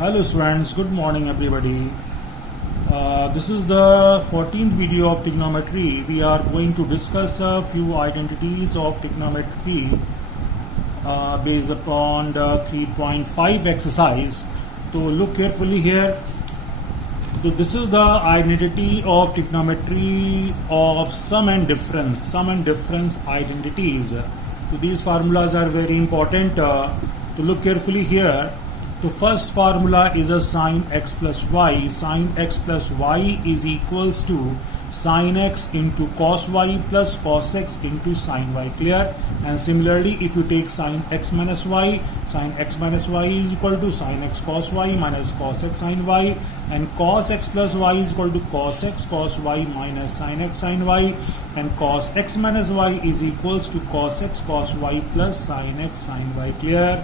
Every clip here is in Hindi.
Hello students, good morning everybody. This is the 14th video of trigonometry. We are going to discuss a few identities of trigonometry based upon the 3.5 exercise. So look carefully here. So this is the identity of trigonometry of sum and difference identities. So these formulas are very important. To look carefully here. The first formula is a sin x plus y. Sin x plus y is equals to sin x into cos y plus cos x into sin y. Clear? And similarly, if you take sin x minus y is equal to sin x cos y minus cos x sin y, and cos x plus y is equal to cos x cos y minus sin x sin y, and cos x minus y is equals to cos x cos y plus sin x sin y. Clear?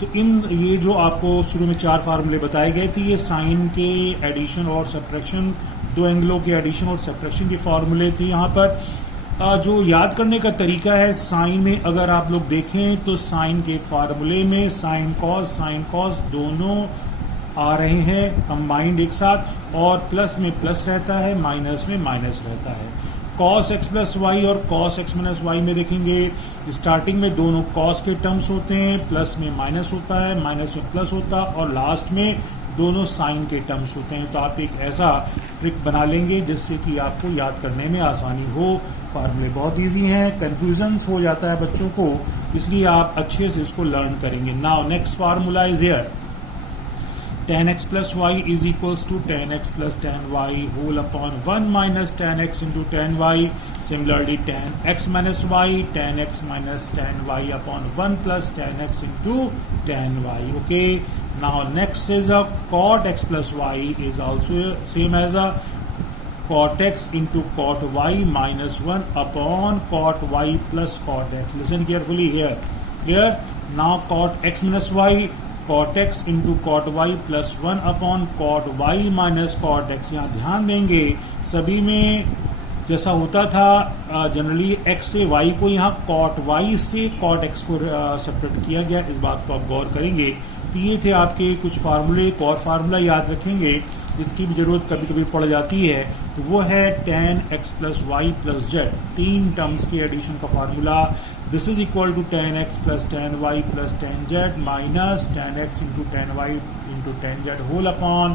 तो ये जो आपको शुरू में चार फार्मूले बताए गए थे, ये साइन के एडिशन और सब्ट्रैक्शन, दो एंगलों के एडिशन और सब्ट्रैक्शन के फार्मूले थे। यहाँ पर जो याद करने का तरीका है, साइन में अगर आप लोग देखें तो साइन के फार्मूले में साइन कॉस दोनों आ रहे हैं कंबाइंड एक साथ, और प्लस में प्लस रहता है, माइनस में माइनस रहता है। cos x प्लस वाई और cos x माइनस वाई में देखेंगे स्टार्टिंग में दोनों cos के टर्म्स होते हैं, प्लस में माइनस होता है, माइनस में प्लस होता है, और लास्ट में दोनों साइन के टर्म्स होते हैं। तो आप एक ऐसा ट्रिक बना लेंगे जिससे कि आपको याद करने में आसानी हो। फार्मूले बहुत इजी हैं, कंफ्यूजन हो जाता है बच्चों को, इसलिए आप अच्छे से इसको लर्न करेंगे। Now next formula is here, tan x plus y is equals to tan x plus tan y whole upon 1 minus tan x into tan y. Similarly, tan x minus y, tan x minus tan y upon 1 plus tan x into tan y. Okay. Now next is a cot x plus y is also same as a cot x into cot y minus 1 upon cot y plus cot x. Listen carefully here. Clear? Now cot x minus y, cot x into cot y plus 1 upon cot y minus cot x. यहाँ ध्यान देंगे सभी में जैसा होता था जनरली x से y को यहाँ cot y से cot x को सेपरेट किया गया, इस बात को आप गौर करेंगे। तो ये थे आपके कुछ फार्मूले। एक और फार्मूला याद रखेंगे, इसकी भी जरूरत कभी कभी पड़ जाती है, तो वो है tan x plus y plus z, तीन टर्म्स के एडिशन का formula. This is equal to tan x plus tan y plus tan z minus tan x into tan y into tan z whole upon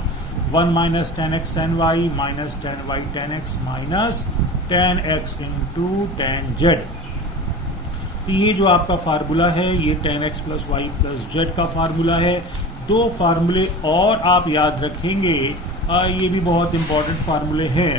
1 minus tan x tan y minus tan y tan x minus tan x into tan z। तो ये जो आपका फार्मूला है ये tan x plus y plus z का फार्मूला है। दो फार्मूले और आप याद रखेंगे, ये भी बहुत इंपॉर्टेंट फार्मूले हैं।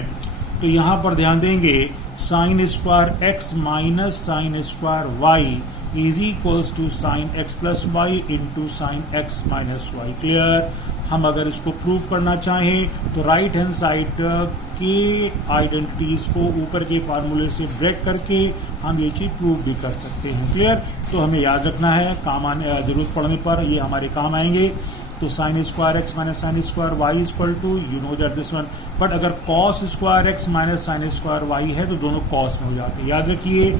तो यहाँ पर ध्यान देंगे, sine square x minus sine square y is equals to sine x plus y into sine x minus y. Clear? हम अगर इसको प्रूव करना चाहें तो राइट हैंड साइड के आइडेंटिटीज को ऊपर के फार्मूले से ब्रेक करके हम ये चीज प्रूव भी कर सकते हैं। क्लियर? तो हमें याद रखना है, काम आने जरूरत पड़ने पर ये हमारे काम आएंगे। तो sine square x minus sine square y equal to, you know that this one, but अगर cos square x minus sine square y है तो दोनों कॉस में हो जाते हैं। याद रखिए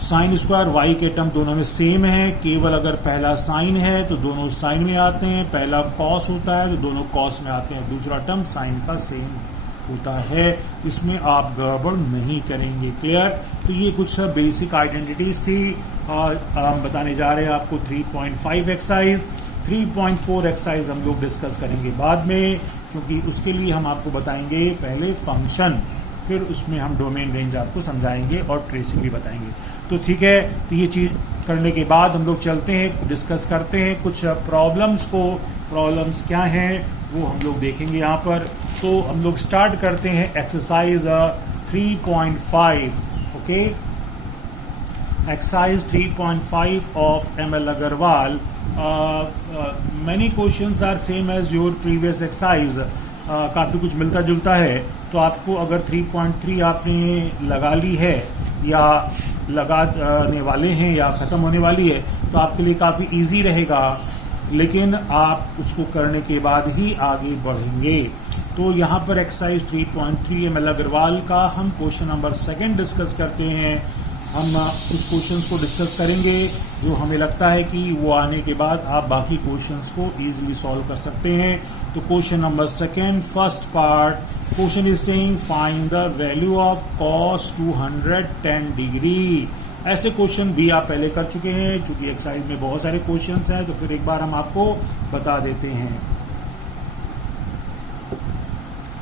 साइन स्क्वायर वाई के टर्म दोनों में सेम है, केवल अगर पहला साइन है तो दोनों साइन में आते हैं, पहला कॉस होता है तो दोनों कॉस में आते हैं, दूसरा टर्म साइन का सेम होता है, इसमें आप गड़बड़ नहीं करेंगे। क्लियर? तो ये कुछ बेसिक आइडेंटिटीज थी और हम बताने जा रहे हैं आपको 3.5 एक्सरसाइज। 3.4 एक्सरसाइज हम लोग डिस्कस करेंगे बाद में, क्योंकि उसके लिए हम आपको बताएंगे पहले फंक्शन, फिर उसमें हम डोमेन रेंज आपको समझाएंगे और ट्रेसिंग भी बताएंगे। तो ठीक है, तो ये चीज करने के बाद हम लोग चलते हैं, डिस्कस करते हैं कुछ प्रॉब्लम्स को। प्रॉब्लम्स क्या हैं वो हम लोग देखेंगे यहाँ पर। तो हम लोग स्टार्ट करते हैं exercise 3.5। Okay, exercise 3.5 of ML Agarwal. many questions are same as your previous exercise. काफी कुछ मिलता जुलता है। तो आपको अगर 3.3 आपने लगा ली है या लगाने वाले हैं या खत्म होने वाली है तो आपके लिए काफी इजी रहेगा, लेकिन आप उसको करने के बाद ही आगे बढ़ेंगे। तो यहाँ पर एक्सरसाइज 3.3 ML अग्रवाल का हम क्वेश्चन नंबर 2 डिस्कस करते हैं। हम कुछ क्वेश्चंस को डिस्कस करेंगे जो हमें लगता है कि वो आने के बाद आप बाकी क्वेश्चंस को इजीली सॉल्व कर सकते हैं। तो question number second, first part, question is saying find the value of cos 210 degree. ऐसे क्वेश्चन भी आप पहले कर चुके हैं, चूंकि एक्सरसाइज में बहुत सारे क्वेश्चंस हैं तो फिर एक बार हम आपको बता देते हैं।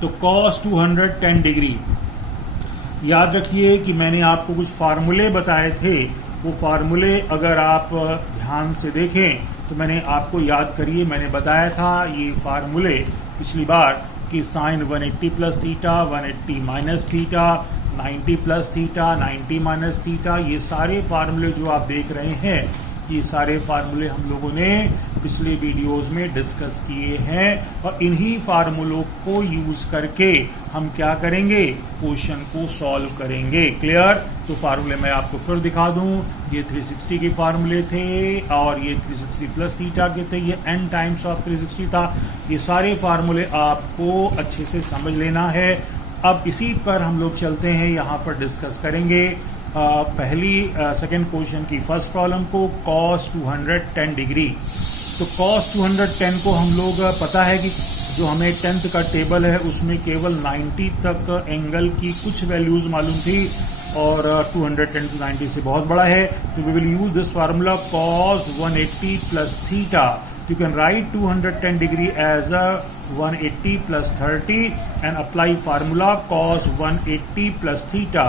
तो cos 210 डिग्री, याद रखिए कि मैंने आपको कुछ फार्मूले बताए थे। वो फार्मूले अगर आप ध्यान से देखें तो मैंने आपको याद करिए, मैंने बताया था ये फार्मूले पिछली बार कि sine 180 plus theta, 180 minus theta, 90 plus theta, 90 minus theta, ये सारे फार्मूले जो आप देख रहे हैं, ये सारे फार्मूले हम लोगों ने पिछले वीडियोस में डिस्कस किए हैं और इन्हीं फार्मूलों को यूज करके हम क्या करेंगे, क्वेश्चन को सॉल्व करेंगे। क्लियर? तो फार्मूले मैं आपको फिर दिखा दूं, ये 360 के फार्मूले थे और ये 360 प्लस थीटा के थे, ये n टाइम्स ऑफ 360 था। ये सारे फार्मूले आपको अच्छे से समझ लेना है। अब इसी पर हम लोग चलते हैं, यहाँ पर डिस्कस करेंगे पहली सेकंड क्वेश्चन की फर्स्ट प्रॉब्लम को, cos 210 डिग्री। तो cos 210 को हम लोग पता है कि जो हमें 10th का टेबल है उसमें केवल 90 तक एंगल की कुछ वैल्यूज मालूम थी और 210 to 90 से बहुत बड़ा है। तो we will use this formula cos 180 plus theta. You can write 210 degree as a 180 plus 30 and apply formula cos 180 plus theta.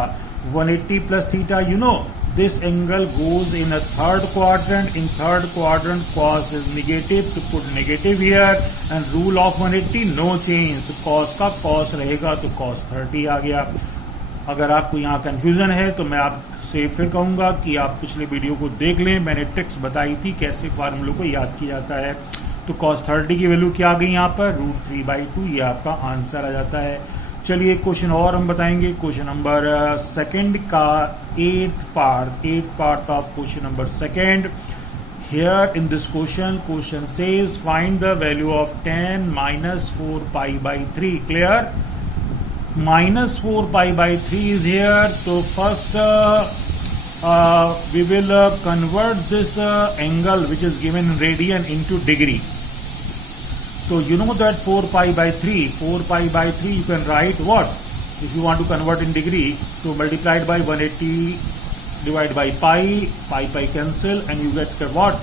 180 plus theta, you know, this angle goes in a third quadrant. In third quadrant, cos is negative, so put negative here. And rule of 180, no change. So cos का cos रहेगा तो cos 30 आ गया। अगर आपको यहाँ कंफ्यूजन है तो मैं आपसे फिर कहूंगा कि आप पिछले वीडियो को देख लें, मैंने ट्रिक्स बताई थी कैसे फार्मूलों को याद किया जाता है। तो cos 30 की वैल्यू क्या आ गई यहाँ पर, √3/2, ये आपका आंसर आ जाता है। चलिए क्वेश्चन और हम बताएंगे, क्वेश्चन नंबर सेकंड का 8th part of question number second. Here in this question says find the value of tan minus 4π/3. Clear? Minus 4π/3 is here. So first we will convert this angle which is given in radian into degree. So you know that 4π/3 you can write what? If you want to convert in degree, so multiplied by 180 divided by pi cancel and you get what?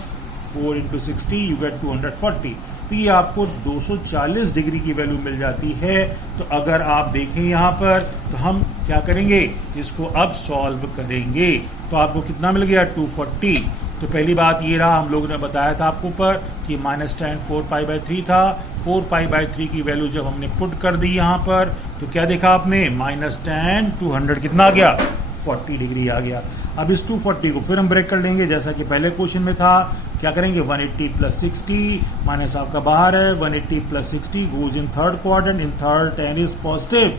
4 into 60 you get 240. तो ये आपको 240 डिग्री की वैल्यू मिल जाती है। तो अगर आप देखें यहाँ पर तो हम क्या करेंगे, इसको अब सॉल्व करेंगे। तो आपको कितना मिल गया, 240। तो पहली बात ये रहा, हम लोगों ने बताया था आपको ऊपर कि -tan 4π/3 था। 4π/3 की वैल्यू जब हमने पुट कर दी यहाँ पर तो क्या देखा आपने, -tan 200 कितना आ गया, 40 डिग्री आ गया। अब इस 240 को फिर हम ब्रेक कर लेंगे जैसा कि पहले क्वेश्चन में था। क्या करेंगे, 180 प्लस 60 माइनस आपका बाहर है, 180 plus 60 goes in third quadrant. In third tan is positive,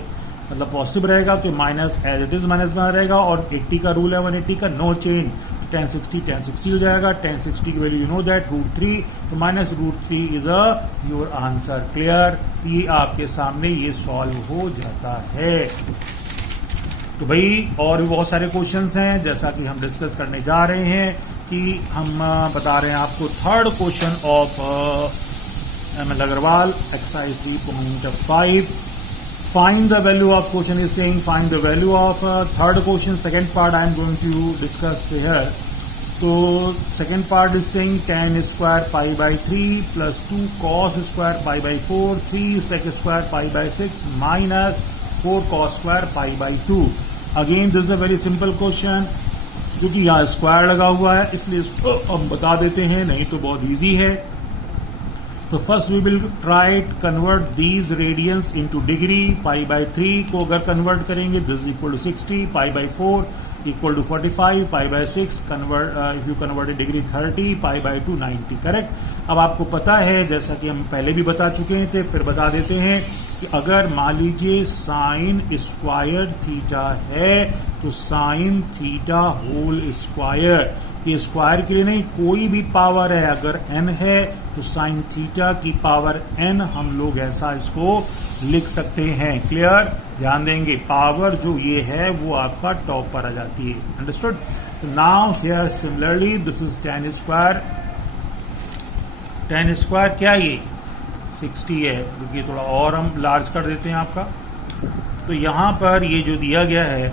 मतलब पॉजिटिव रहेगा तो minus as it is minus बना रहेगा और 80 का रूल है 180 का, नो चेंज। tan 60 हो जाएगा। tan 60 की वैल्यू यू नो दैट √3, तो minus √3 is your answer. Clear? ये आपके सामने ये सॉल्व हो जाता है। तो भाई और भी बहुत सारे क्वेश्चंस हैं जैसा कि हम डिस्कस करने जा रहे हैं कि हम बता रहे हैं आपको third question of ML Agarwal exercise 3.5। Find the value of question is saying find the value of third question, second part I am going to discuss here. So second part is saying tan square pi/3 plus 2 cos square pi/4, 3 sec square pi/6 minus 4 cos square pi/2. Again this is a very simple question जो कि यहाँ स्क्वायर लगा हुआ है इसलिए इसको हम बता देते हैं, नहीं तो बहुत इजी है। तो first we will try convert these radians into degree. pi/3 को अगर कन्वर्ट करेंगे this is equal to 60, pi/4 equal to 45, pi/6 convert if you convert degree 30, pi/2 90। Correct? अब आपको पता है जैसा कि हम पहले भी बता चुके थे, फिर बता देते हैं कि अगर मान लीजिए साइन स्क्वायर थीटा है तो साइन थीटा होल स्क्वायर ये स्क्वायर के लिए नहीं, कोई भी पावर है अगर n है तो साइन थीटा की पावर n हम लोग ऐसा इसको लिख सकते हैं। क्लियर? ध्यान देंगे, पावर जो ये है वो आपका टॉप पर आ जाती है। Understood? Now here similarly this is tan square. tan square क्या ये 60 है, क्योंकि थोड़ा और हम लार्ज कर देते हैं आपका। तो यहां पर ये जो दिया गया है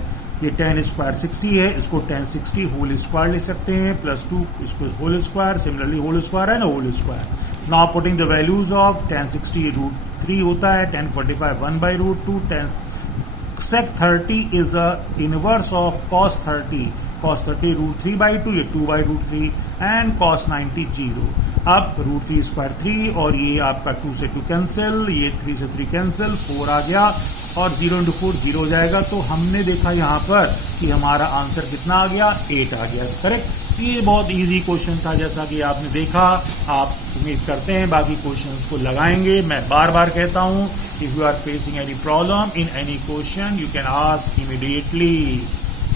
ये tan स्क्वायर 60 है, इसको tan 60 होल स्क्वायर लिख सकते हैं, +2 इसको whole square, similarly whole square है ना, whole square. Now putting the values of tan 60 √3 होता है, tan 45 1/√2, tan sec 30 is a inverse of cos 30, cos 30 √3/2, ये 2/√3 एंड cos 90 0। अब √3 स्क्वायर 3 और ये आपका 2 से 2 कैंसिल, ये 3 से 3 कैंसिल, 4 आ गया और 0 × 4 0 हो जाएगा। तो हमने देखा यहाँ पर कि हमारा आंसर कितना आ गया, 8 आ गया। करेक्ट? ये बहुत इजी क्वेश्चन था, जैसा कि आपने देखा। आप उम्मीद करते हैं बाकी क्वेश्चंस को लगाएंगे। मैं बार बार कहता हूँ, if you are facing any problem in any question you can ask immediately.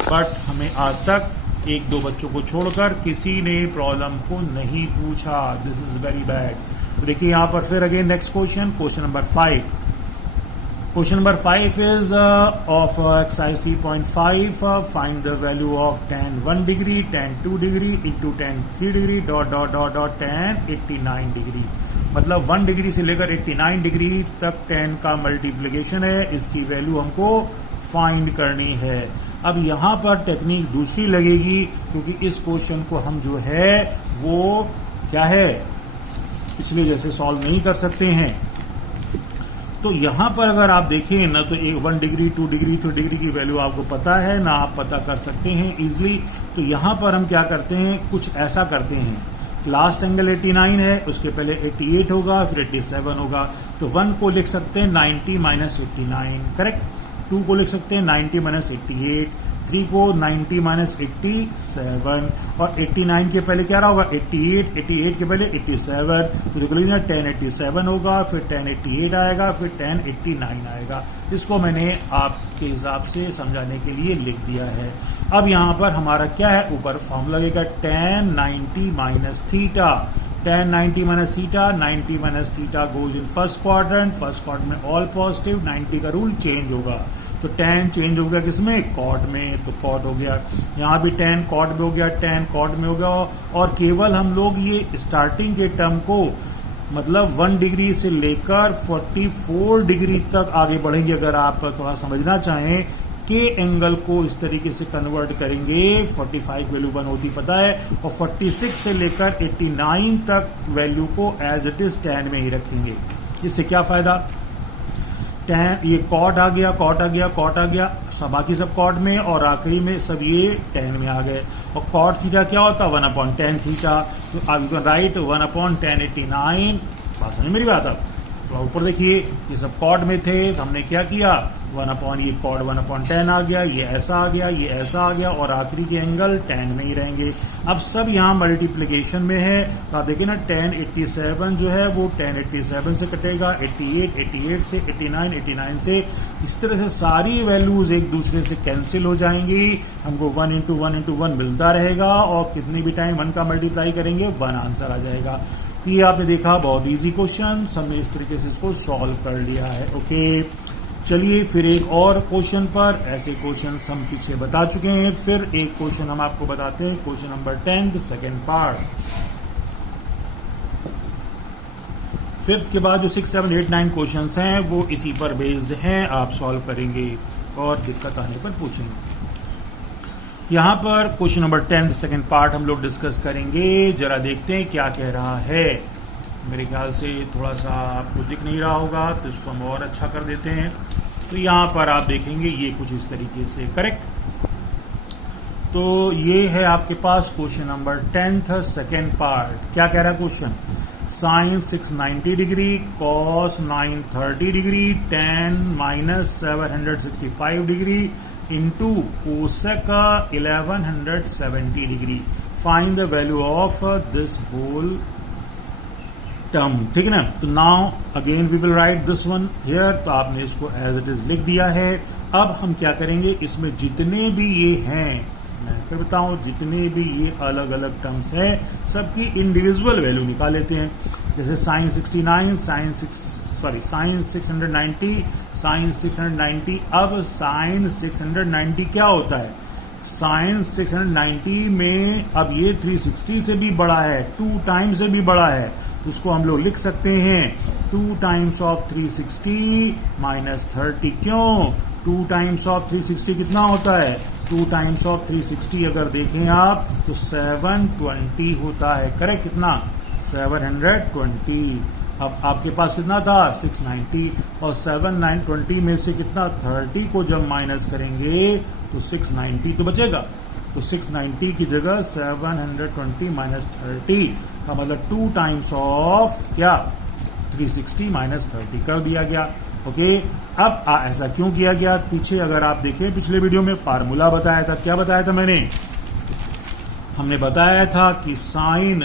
But हमें आज तक 1-2 बच्चों को छोड़कर किसी ने प्रॉब्लम को नहीं पूछा। This is very bad. तो देखिए यहाँ पर फिर again next question, question number 5। Question number 5 is of exercise 3.5. Find the value of tan 1 degree, tan 2 degree into tan 3 degree tan 89 degree। मतलब 1 डिग्री से लेकर 89 डिग्री तक tan का मल्टीप्लीकेशन है, इसकी वैल्यू हमको फाइंड करनी है। अब यहां पर टेक्निक दूसरी लगेगी, क्योंकि इस क्वेश्चन को हम जो है वो क्या है, पिछले जैसे सॉल्व नहीं कर सकते हैं। तो यहां पर अगर आप देखें ना, तो 1 डिग्री 2 डिग्री 3 डिग्री की वैल्यू आपको पता है ना, आप पता कर सकते हैं इजिली। तो यहां पर हम क्या करते हैं, कुछ ऐसा करते हैं, लास्ट एंगल 89 है, उसके पहले 88 होगा, फिर 87 होगा। तो 1 को लिख सकते हैं 90 - 89, करेक्ट। 2 को लिख सकते हैं 90 - 88, 3 को 90 - 87 और 89 के पहले क्या रहा होगा 88, 88 के पहले 87। तो देखो लीजिए 1087 होगा, फिर 1088 आएगा, फिर 1089 आएगा। इसको मैंने आपके हिसाब से समझाने के लिए लिख दिया है। अब यहां पर हमारा क्या है, ऊपर फॉर्मूला लगेगा tan 90 - theta. tan 90 - theta, 90 - theta goes in first quadrant, first quadrant में ऑल पॉजिटिव, 90 का रूल चेंज होगा। तो tan चेंज हो गया किसमें, कॉट में, तो कॉट हो गया। यहाँ भी tan कॉट में हो गया, tan कॉट में हो गया। और केवल हम लोग ये स्टार्टिंग के टर्म को मतलब 1 डिग्री से लेकर 44 डिग्री तक आगे बढ़ेंगे। अगर आप थोड़ा समझना चाहें के एंगल को इस तरीके से कन्वर्ट करेंगे, 45 वैल्यू 1 होती पता है, और 46 से लेकर 89 तक वैल्यू को एज इट इज tan में ही रखेंगे। इससे क्या फायदा, tan ये कॉट आ गया, कॉट आ गया, कॉट आ गया, सब बाकी सब कॉट में, और आखिरी में सब ये tan में आ गए। और कॉट थीटा क्या होता है 1/tan थीटा। तो आप यू कैन राइट 1/tan 89। बात समझ मेरी बात। अब तो ऊपर देखिए ये सब कॉट में थे, तो हमने क्या किया 1/ ये कॉट 1/tan आ गया, ये ऐसा आ गया, ये ऐसा आ गया, और आखिरी के एंगल tan में ही रहेंगे। अब सब यहाँ मल्टीप्लीकेशन में है, तो आप देखिए ना tan 87 जो है वो tan 87 से कटेगा, 88 88 से, 89 89 से। इस तरह से सारी वैल्यूज एक दूसरे से कैंसिल हो जाएंगी। हमको 1 × 1 × 1 मिलता रहेगा, और कितनी भी टाइम 1 का मल्टीप्लाई करेंगे 1 आंसर आ जाएगा। तो ये आपने देखा बहुत इजी क्वेश्चन, हमने इस तरीके से इसको सॉल्व कर लिया है। ओके, चलिए फिर एक और क्वेश्चन पर। ऐसे क्वेश्चन हम पीछे बता चुके हैं, फिर एक क्वेश्चन हम आपको बताते हैं, question number 10 second part. 5th के बाद जो 6, 7, 8, 9 क्वेश्चन हैं वो इसी पर बेस्ड हैं, आप सॉल्व करेंगे और दिक्कत आने पर पूछेंगे। यहां पर क्वेश्चन नंबर 10 सेकेंड पार्ट हम लोग डिस्कस करेंगे। जरा देखते हैं क्या कह रहा है। मेरे ख्याल से थोड़ा सा आपको दिख नहीं रहा होगा, तो इसको हम और अच्छा कर देते हैं। तो यहां पर आप देखेंगे ये कुछ इस तरीके से, करेक्ट। तो ये है आपके पास क्वेश्चन नंबर 10 सेकेंड पार्ट। क्या कह रहा है question, sine 690 degree, cos 930 degree, tan -765 degree into cosec 1170 degree. Find the value of this whole term. ठीक है ना। तो now again we will write this one here. तो आपने इसको एज इट इज लिख दिया है। अब हम क्या करेंगे, इसमें जितने भी ये हैं है। फिर बताओ जितने भी ये अलग अलग टर्म्स हैं सबकी इंडिविजुअल वैल्यू निकाल लेते हैं। जैसे साइन 69, साइन 690, साइन 690। अब साइन 690 क्या होता है? साइन 690 में अब ये 360 से भी बड़ा है, 2 टाइम्स से भी बड़ा है, तो उसको हम लोग लिख सकते हैं 2 टाइम्स ऑफ 360 माइनस 30। क्यों? 2 टाइम्स ऑफ 360 कितना होता है? 2 टाइम्स ऑफ 360 अगर देखें आप तो 720 होता है। करेक्ट? कितना? 720। अब आपके पास कितना था? 690। और 720 में से कितना 30 को जब माइनस करेंगे तो 690 तो बचेगा। तो 690 की जगह 720 माइनस 30 का मतलब 2 टाइम्स ऑफ क्या? 360 माइनस 30 कर दिया गया। ओके, अब ऐसा क्यों किया गया? पीछे अगर आप देखें पिछले वीडियो में फार्मूला बताया था। क्या बताया था हमने बताया था कि sine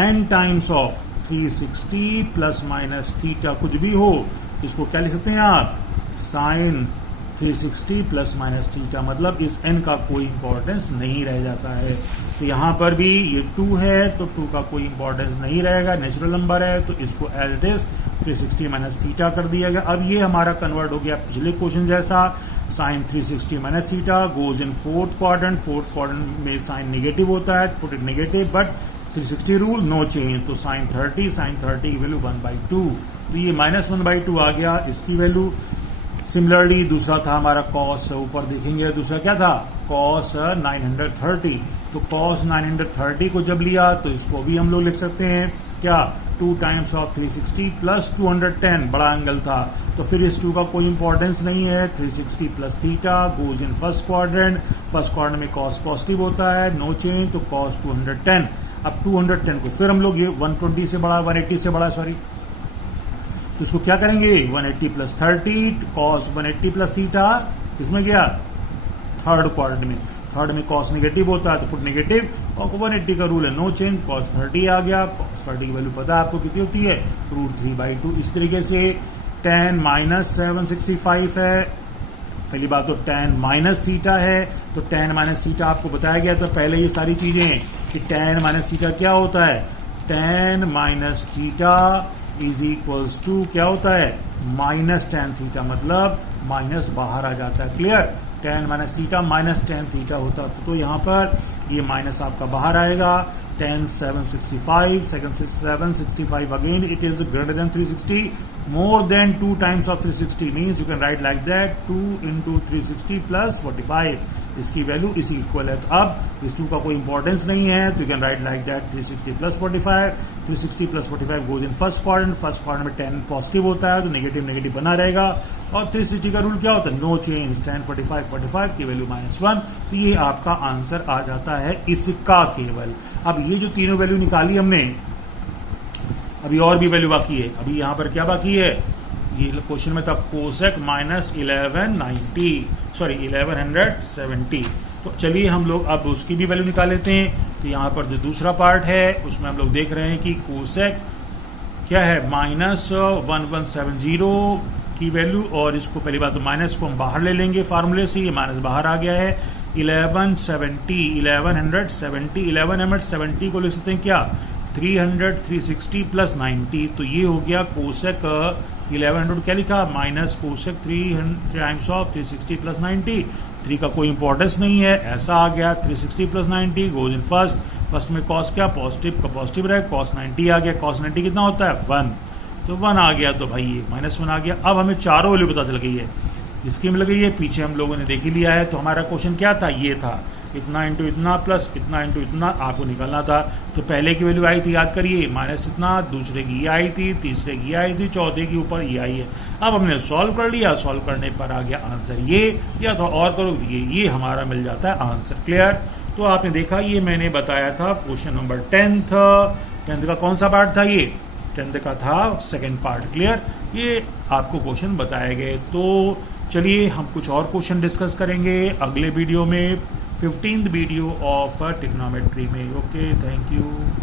n times of 360 plus minus theta कुछ भी हो, इसको क्या लिख सकते हैं आप? Sine 360 plus minus theta. मतलब इस n का कोई इंपॉर्टेंस नहीं रह जाता है। तो यहां पर भी ये 2 है तो 2 का कोई इंपॉर्टेंस नहीं रहेगा, नेचुरल नंबर है, तो इसको as it is 360 minus theta कर दिया गया। अब ये हमारा कन्वर्ट हो गया पिछले क्वेश्चन जैसा। Sine 360 minus theta goes in fourth quadrant. Fourth quadrant में साइन नेगेटिव होता है, put it negative, but 360 rule no change. तो साइन 30 की वैल्यू 1/2, तो ये -1/2 आ गया इसकी वैल्यू। सिमिलरली दूसरा था हमारा कॉस, ऊपर देखेंगे दूसरा क्या था? कॉस 930। तो कॉस 930 को जब लिया तो इसको भी हम लोग लिख सकते हैं क्या? 2 टाइम्स ऑफ 360 प्लस 210, बड़ा एंगल था तो फिर इस 2 का कोई इंपॉर्टेंस नहीं है। 360 plus theta goes in first quadrant. First quadrant में कॉस पॉजिटिव होता है, नो चेंज, तो कॉस 210। अब 210 को फिर हम लोग ये 120 से बड़ा, 180 से बड़ा, सॉरी, तो इसको क्या करेंगे? 180 प्लस 30, कॉस 180 प्लस थीटा किसमें गया? थर्ड क्वाड्रेंट में। थर्ड में कॉस नेगेटिव होता है तो पुट नेगेटिव, और 180 का रूल है नो चेंज, कॉस 30 आ गया। कॉस 30 की वैल्यू पता है आपको कितनी होती है? √3/2। इस तरीके से tan माइनस 765 है। पहली बात तो tan माइनस थीटा है, तो tan माइनस थीटा आपको बताया गया था पहले ये सारी चीजें कि tan माइनस थीटा क्या होता है? tan minus theta is equals to क्या होता है? माइनस tan थीटा, मतलब माइनस बाहर आ जाता है। Clear? tan minus theta minus tan theta होता है, तो यहां पर ये माइनस आपका बाहर आएगा। tan 765, second 765 again it is greater than 360, more than 2 times of 360 means you can write like that 2 into 360 plus 45, इसकी वैल्यू इसी इक्वल है। तो अब इस 2 का कोई इंपॉर्टेंस नहीं है तो you can write like that 360 plus 45। 360 plus 45 goes in first quadrant. First quadrant में 10 पॉजिटिव होता है तो नेगेटिव नेगेटिव बना रहेगा, और 360 का रूल क्या होता है? No change. tan 45 की वैल्यू -1, तो ये आपका आंसर आ जाता है इसका केवल। अब ये जो तीनों वैल्यू निकाली हमने, अभी और भी वैल्यू बाकी है। अभी यहां पर क्या बाकी है? ये क्वेश्चन में था कोसेक माइनस 1170। तो चलिए हम लोग अब उसकी भी वैल्यू निकाल लेते हैं। तो यहाँ पर जो दूसरा पार्ट है उसमें हम लोग देख रहे हैं कि कोसेक क्या है? -1170 की वैल्यू, और इसको पहली बात तो माइनस को हम बाहर ले लेंगे फार्मूले से, ये माइनस बाहर आ गया है। 1170 को लिख सकते हैं क्या? 300, 360 प्लस 90, तो ये हो गया कोसेक 1100 क्या लिखा? Minus cosec 300 times of 360 plus 90। 3 का कोई इंपॉर्टेंस नहीं है, ऐसा आ गया। 360 plus 90 goes in first. First में कॉस क्या? पॉजिटिव का पॉजिटिव रहे, कॉस 90 आ गया। कॉस 90 कितना होता है? 1, तो 1 आ गया, तो भाई ये -1 आ गया। अब हमें चारों वैल्यू पता चल गई है, इसकी मिल गई है, पीछे हम लोगों ने देख ही लिया है। तो हमारा क्वेश्चन क्या था? ये था इतना इंटू इतना प्लस इतना इंटू इतना आपको निकालना था। तो पहले की वैल्यू आई थी, याद करिए, माइनस इतना, दूसरे की ये आई थी, तीसरे की ये आई थी, चौथे के ऊपर ये आई है। अब हमने सॉल्व कर लिया, सॉल्व करने पर आ गया आंसर ये, या तो और करो ये हमारा मिल जाता है आंसर। क्लियर? तो आपने देखा ये मैंने बताया था क्वेश्चन नंबर 10th का कौन सा पार्ट था? ये 10th का था सेकेंड पार्ट। क्लियर? ये आपको क्वेश्चन बताए गए। तो चलिए हम कुछ और क्वेश्चन डिस्कस करेंगे अगले वीडियो में, 15th वीडियो ऑफ ट्रिग्नोमेट्री में। Okay, thank you.